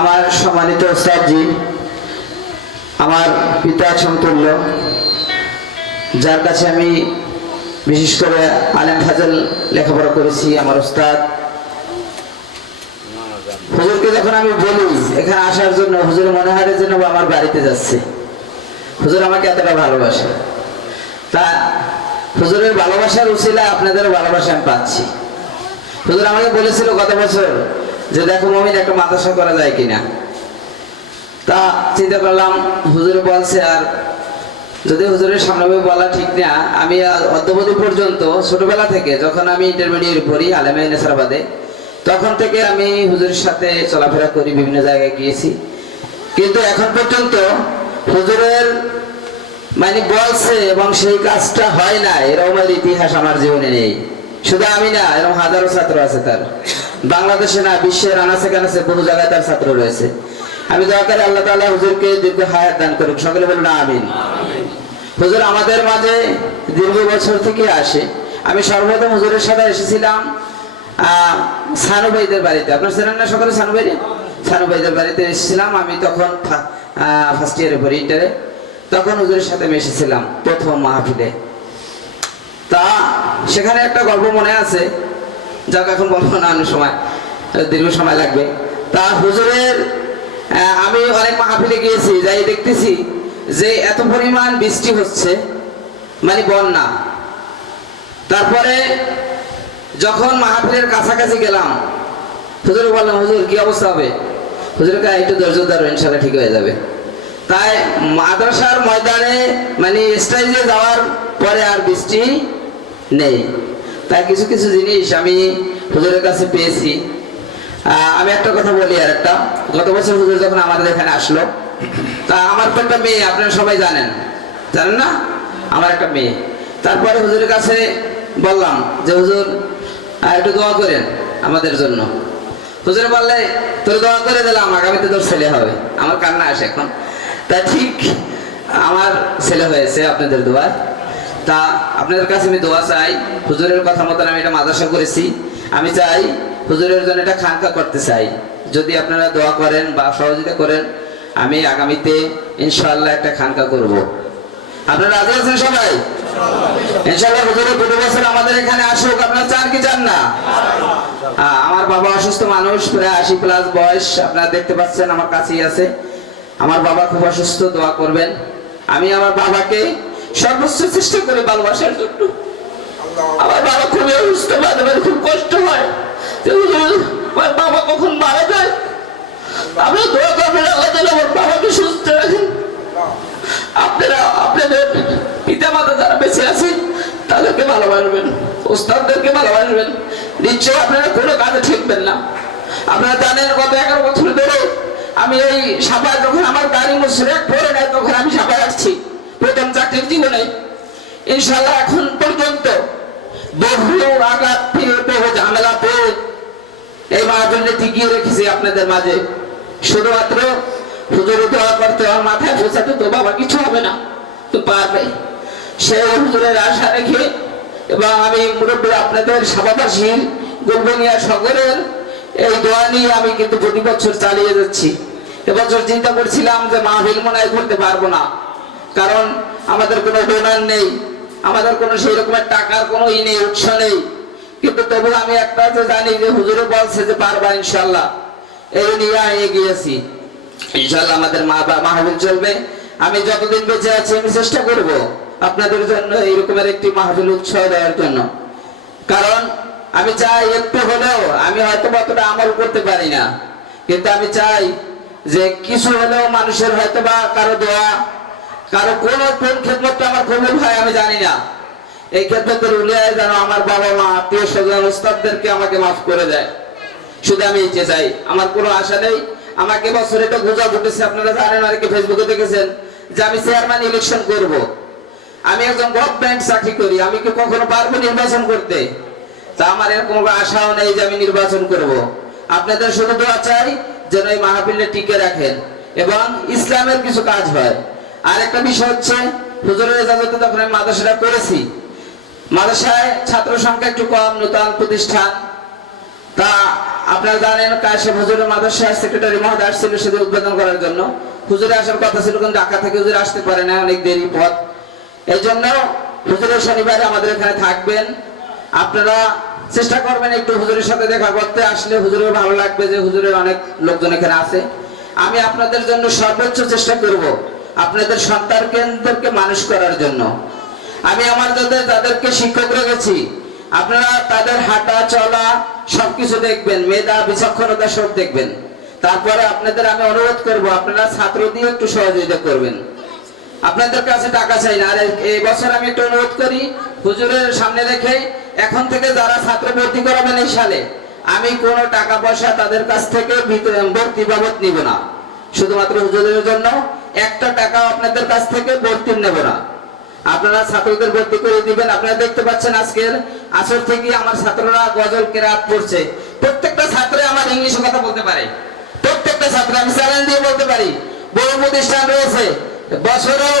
আমার সম্মানিত ওস্তাদজি, আমার পিতা সমতুল্য, যার কাছে আমি বিশেষ করে আলেম ফাজল লেখাপড়া করেছি, আমার ওস্তাদ হুজুরকে যখন আমি বলি এখানে আসার জন্য, হুজুর মনে হয় যেন আমার বাড়িতে যাচ্ছে। হুজুর আমাকে এতটা ভালোবাসে, তা হুজুরের ভালোবাসার উসিলায় আপনাদেরও ভালোবাসা আমি পাচ্ছি। হুজুর আমাকে বলেছিল গত বছর যে দেখো মমিন একটা মাদ্রাসা করা যায় কিনা। তা চিন্তা করলাম হুজুরে বলছে, আর যদি হুজুরের সামনে বলা ঠিক না, আমি অদ্যাবধি পর্যন্ত ছোটবেলা থেকে যখন আমি ইন্টারমিডিয়েট পড়ি আলেমে নেসারাবাদে, তখন থেকে আমি হুজুরের সাথে চলাফেরা করি, বিভিন্ন জায়গায় গিয়েছি, কিন্তু এখন পর্যন্ত হুজুরের মানে বলছে এবং সেই কাজটা হয় না এরকমের ইতিহাস আমার জীবনে নেই। শুধু আমি না, এরকম হাজারো ছাত্র আছে তার, বাংলাদেশে না বিশ্বের আনাচে কানাচে বহু জায়গায় তার ছাত্র রয়েছে। আমি দয়া করে আল্লাহ তাআলা হুজুরকে দীর্ঘ হায়াত দান করুক, সকলে বলুন আমিন। হুজুর আমাদের মাঝে দীর্ঘ বছর থেকে আসে। আমি সর্বপ্রথম হুজুরের সাথে এসেছিলাম সানু ভাইদের বাড়িতে, আপনার চেনেন না সকলে সানু ভাই? সানু ভাইদের বাড়িতে এসেছিলাম আমি, তখন ফার্স্ট ইয়ারে পড়ি, ইন্টারে। তখন হুজুরের সাথে আমি এসেছিলাম প্রথম মাহফিলে। তা সেখানে একটা গল্প মনে আছে, যাক এখন বলবো না, অন্য সময়, দীর্ঘ সময় লাগবে। তা হুজুরের আমি অনেক মাহফিলে গিয়েছি, যাই দেখতেছি যে এত পরিমাণ বৃষ্টি হচ্ছে, মানে বন্যা। তারপরে যখন মাহফিলের কাছাকাছি গেলাম, হুজুর বললাম হুজুর কি অবস্থা হবে? হুজুর কে একটু ধৈর্য ধরো, ইনশাআল্লাহ ঠিক হয়ে যাবে। তাই মাদ্রাসার ময়দানে মানে স্টেজে যাওয়ার পরে আর বৃষ্টি নেই। তাই কিছু কিছু জিনিস আমি হুজুরের কাছে পেয়েছি। আমি একটা কথা বলি, আর একটা, গত বছর হুজুর যখন আমাদের এখানে আসলো, তা আমার তো একটা মেয়ে, আপনারা সবাই জানেন না, আমার একটা মেয়ে। তারপরে হুজুরের কাছে বললাম যে হুজুর একটু দোয়া করেন আমাদের জন্য। হুজুর বললে তোর দোয়া করে দিলাম, আগামীতে তোর ছেলে হবে। আমার কান্না আসে এখন। তা ঠিক আমার ছেলে হয়েছে আপনাদের দোয়া। তা আপনাদের কাছে আমি দোয়া চাই, হুজুরের কথা মতন আমি এটা মাদ্রাসা করেছি, আমি চাই হুজুরের জন্য এটা খানকা করতে চাই। যদি আপনারা দোয়া করেন বা সহযোগিতা করেন, আমি আগামীতে ইনশাআল্লাহ একটা খানকা করব। আপনারা রাজি আছেন সবাই? ইনশাআল্লাহ হুজুরের প্রতি বছর আমাদের এখানে আসুক, আপনারা চান কি চান না? আমার বাবা অসুস্থ মানুষ, প্রায় 80+ বয়স, আপনারা দেখতে পাচ্ছেন আমার কাছেই আছে। আমার বাবা খুব অসুস্থ, দোয়া করবেন। আমি আমার বাবাকে সর্বোচ্চ চেষ্টা করে ভালোবাসার জন্য। আমার বাবা খুবই অসুস্থ, মাঝে খুব কষ্ট হয়, আমার বাবা কখন মারা যায়। আপনারা দোয়া করবেন আল্লাহ তাআলা আমার বাবাকে সুস্থ রাখেন। আপনারা আপনাদের পিতা মাতা যারা বেঁচে আছে তাদেরকে ভালোবাসবেন, ওস্তাদদেরকে ভালোবাসবেন। নিশ্চয় আপনারা কোনো কাজে ঠেকবেন না। আপনারা জানেন গত 11 বছর ধরে আমি এই সাপায়, যখন আমার গাড়ি মুসরেক পড়ে নেয় তখন আমি সাপায় আসছি প্রথম চাকরির জীবনে। ইনশাআল্লাহ এখন পর্যন্ত বহু আঘাত পেয়ে, বহু ঝামেলা পেয়ে এই মাহফিলে টিকিয়ে রেখেছি আপনাদের মাঝে। শুধুমাত্র হুজুরের দোয়া করতে, আমার মাথায় পৌঁছাতে তো বাবা কিছু হবে না, তো পারবে, সে হুজুরের আশা রেখে এবং আমি মুরব্বী আপনাদের সভাবাসীর গুলবনিয়া সকলের এই দোয়া নিয়ে আমি কিন্তু প্রতি বছর চালিয়ে যাচ্ছি। এবছর চিন্তা করছিলাম যে মাহফিল মনে হয় করতে পারবো না, কারণ আমাদের কোনো ডোনার নেই, আমাদের কোনো সেই রকমের টাকার কোনো নেই, উৎস নেই। কিন্তু তবু আমি একটা যে জানি যে হুজুরে বলছে যে পারবা ইনশাআল্লাহ, এই নিয়ে এগিয়েছি। ইনশাআল্লাহ আমাদের মাহফিল চলবে। আমি যতদিন বেঁচে আছি আমি চেষ্টা করব আপনাদের জন্য এইরকমের একটি মাহফিল উৎসাহ দেওয়ার জন্য। কারণ আমি চাই একটু হলেও, আমি হয়তো অতটা আমল করতে পারি না, কিন্তু আমি চাই যে কিছু হলেও মানুষের হয়তো বা কারো দোয়া, কারো কোন খেদমতটা আমার কবুল হয় আমি জানি না, এই খেদমতের উলিয়ায় যেন আমার বাবা মা, আত্মীয় স্বজন, ওস্তাদদেরকে আমাকে মাফ করে দেয়। শুধু আমি ইচ্ছে চাই, আমার কোনো আশা নেই। আমাকে বছর এটা গুজব উঠেছে, আপনারা জানেন, অনেকে ফেসবুকে দেখেছেন যে আমি চেয়ারম্যান ইলেকশন করব। আমি একজন গভর্নমেন্ট চাকরি করি, আমি কি কখনো পারবো নির্বাচন করতে? তা আমার এরকম আশাও নেই যে আমি নির্বাচন করব। আপনাদের শুধু দোয়া চাই যেন এই মাহফিলটা টিকে রাখেন এবং ইসলামের কিছু কাজ হয়। আর একটা বিষয় হচ্ছে, হুজুরের ইজাজতে যখন আমি মাদ্রাসাটা করেছি, মাদ্রাসায় ছাত্র সংখ্যা একটু কম, নতুন প্রতিষ্ঠান, তা আপনারা জানেন কাশেম হুজুরের মাদ্রাসা সেক্রেটারি মহোদয় আসছিল সেদিন উদ্বোধন করার জন্য। হুজুরে আসার কথা ছিল কিন্তু ঢাকা থেকে হুজুর আসতে পারে না, অনেক দেরি পথ। এই জন্য হুজুরের শনিবারে আমাদের এখানে থাকবেন। আপনারা চেষ্টা করবেন একটু হুজুরের সাথে দেখা করতে, আসলে হুজুরের ভালো লাগবে যে হুজুরের অনেক লোকজন এখানে আছে। আমি আপনাদের জন্য সর্বোচ্চ চেষ্টা করব আপনাদের সন্তানকে মানুষ করার জন্য। আমি আমার যাদেরকে শিক্ষক রেখেছি আপনারা তাদের হাঁটা চলা সবকিছু দেখবেন, মেধা বিচক্ষণতা সব দেখবেন। তারপরে আপনাদের আমি অনুরোধ করব আপনারা ছাত্র দিয়ে একটু সহযোগিতা করবেন। আপনাদের কাছে টাকা চাই না। আর এই বছর আমি একটু অনুরোধ করি হুজুরের সামনে রেখে এখন থেকে যারা ছাত্র ভর্তি করাবেন এই সালে, আমি কোনো টাকা পয়সা তাদের কাছ থেকে ভর্তি বাবদ নিব না। শুধুমাত্র হুজুরের জন্য একটা টাকাও আপনাদের কাছ থেকে ভর্তি নেব না। আপনারা ছাত্রদের ভর্তি করে দিবেন। আপনারা দেখতে পাচ্ছেন আজকের আসর থেকে আমার ছাত্ররা গজল কেরাত পড়ছে। প্রত্যেকটা ছাত্র আমার ইংলিশে কথা বলতে পারে, প্রত্যেকটা ছাত্র আমি চ্যালেঞ্জ দিয়ে বলতে পারি। বড় প্রতিষ্ঠান রয়েছে বছরও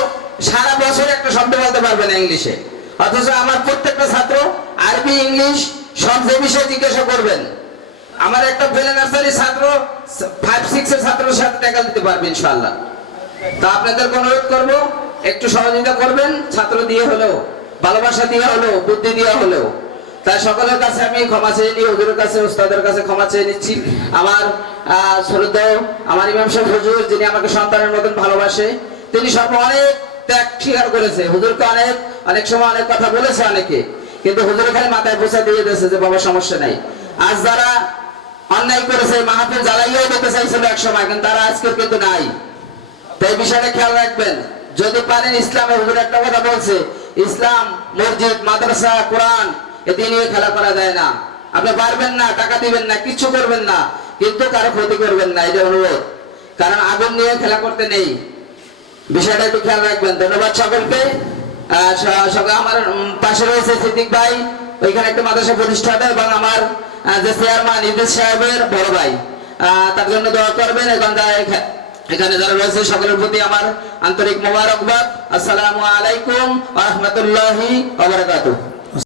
সারা বছর একটা শব্দ বলতে পারবে না ইংলিশে, অথচ আমার প্রত্যেকটা ছাত্র আরবি ইংলিশ সব যে বিষয়ে জিজ্ঞাসা করবেন। আমার একটা প্লে নার্সারি ছাত্র 5-6 এর ছাত্রের সাথে ট্যাকল দিতে পারবে ইনশাআল্লাহ। তা আপনাদেরকে অনুরোধ করব একটু সহযোগিতা করবেন, ছাত্র দিয়ে হলেও, ভালোবাসা দিয়ে হলেও, বুদ্ধি দিয়ে হলেও। তাই সকলের কাছে আমি ক্ষমা চেয়ে নিই, হুজুরের কাছে ওস্তাদের কাছে ক্ষমা চেয়ে নিচ্ছি। আমার শ্রদ্ধেয় আমার ইমাম সাহেব হুজুর, যিনি আমাকে সন্তানের মতন ভালোবাসে, তিনি সব অনেক ত্যাগ স্বীকার করেছে। হুজুরকে অনেক সময় অনেক কথা বলেছে অনেকে, কিন্তু হুজুর খালি মাথায় বোঝা দিয়ে দিয়েছে যে বাবা সমস্যা নাই। আজ যারা অন্যায় করেছে মাহফিল জ্বালাইয়াও দিতে চাইছিল এক সময়, কিন্তু তারা আজকের কিন্তু নাই। তাই বিষয়টা খেয়াল রাখবেন। যদি পারেন ইসলামে হুজুর একটা কথা বলছে, ইসলাম মসজিদ মাদ্রাসা কোরআন এতে নিয়ে খেলা করা যায় না। আপনি পারবেন না, টাকা দিবেন না, কিছু করবেন না, কিন্তু কারো ক্ষতি করবেন না, এটা অনুরোধ। কারণ আগুন নিয়ে খেলা করতে নেই, বিষয়টা একটু খেয়াল রাখবেন। ধন্যবাদ সকলকে। আমার পাশে রয়েছে সিদ্দিক ভাই, ওইখানে একটা মাদ্রাসা প্রতিষ্ঠাতা, এবং আমার যে চেয়ারম্যান ইদ্রিস সাহেবের বড় ভাই, তার জন্য দোয়া করবেন। এখানে যারা রয়েছে সকলের প্রতি আমার আন্তরিক মোবারকবাদ। আসসালামু আলাইকুম ওয়া রাহমাতুল্লাহি ওয়া বারাকাতুহু।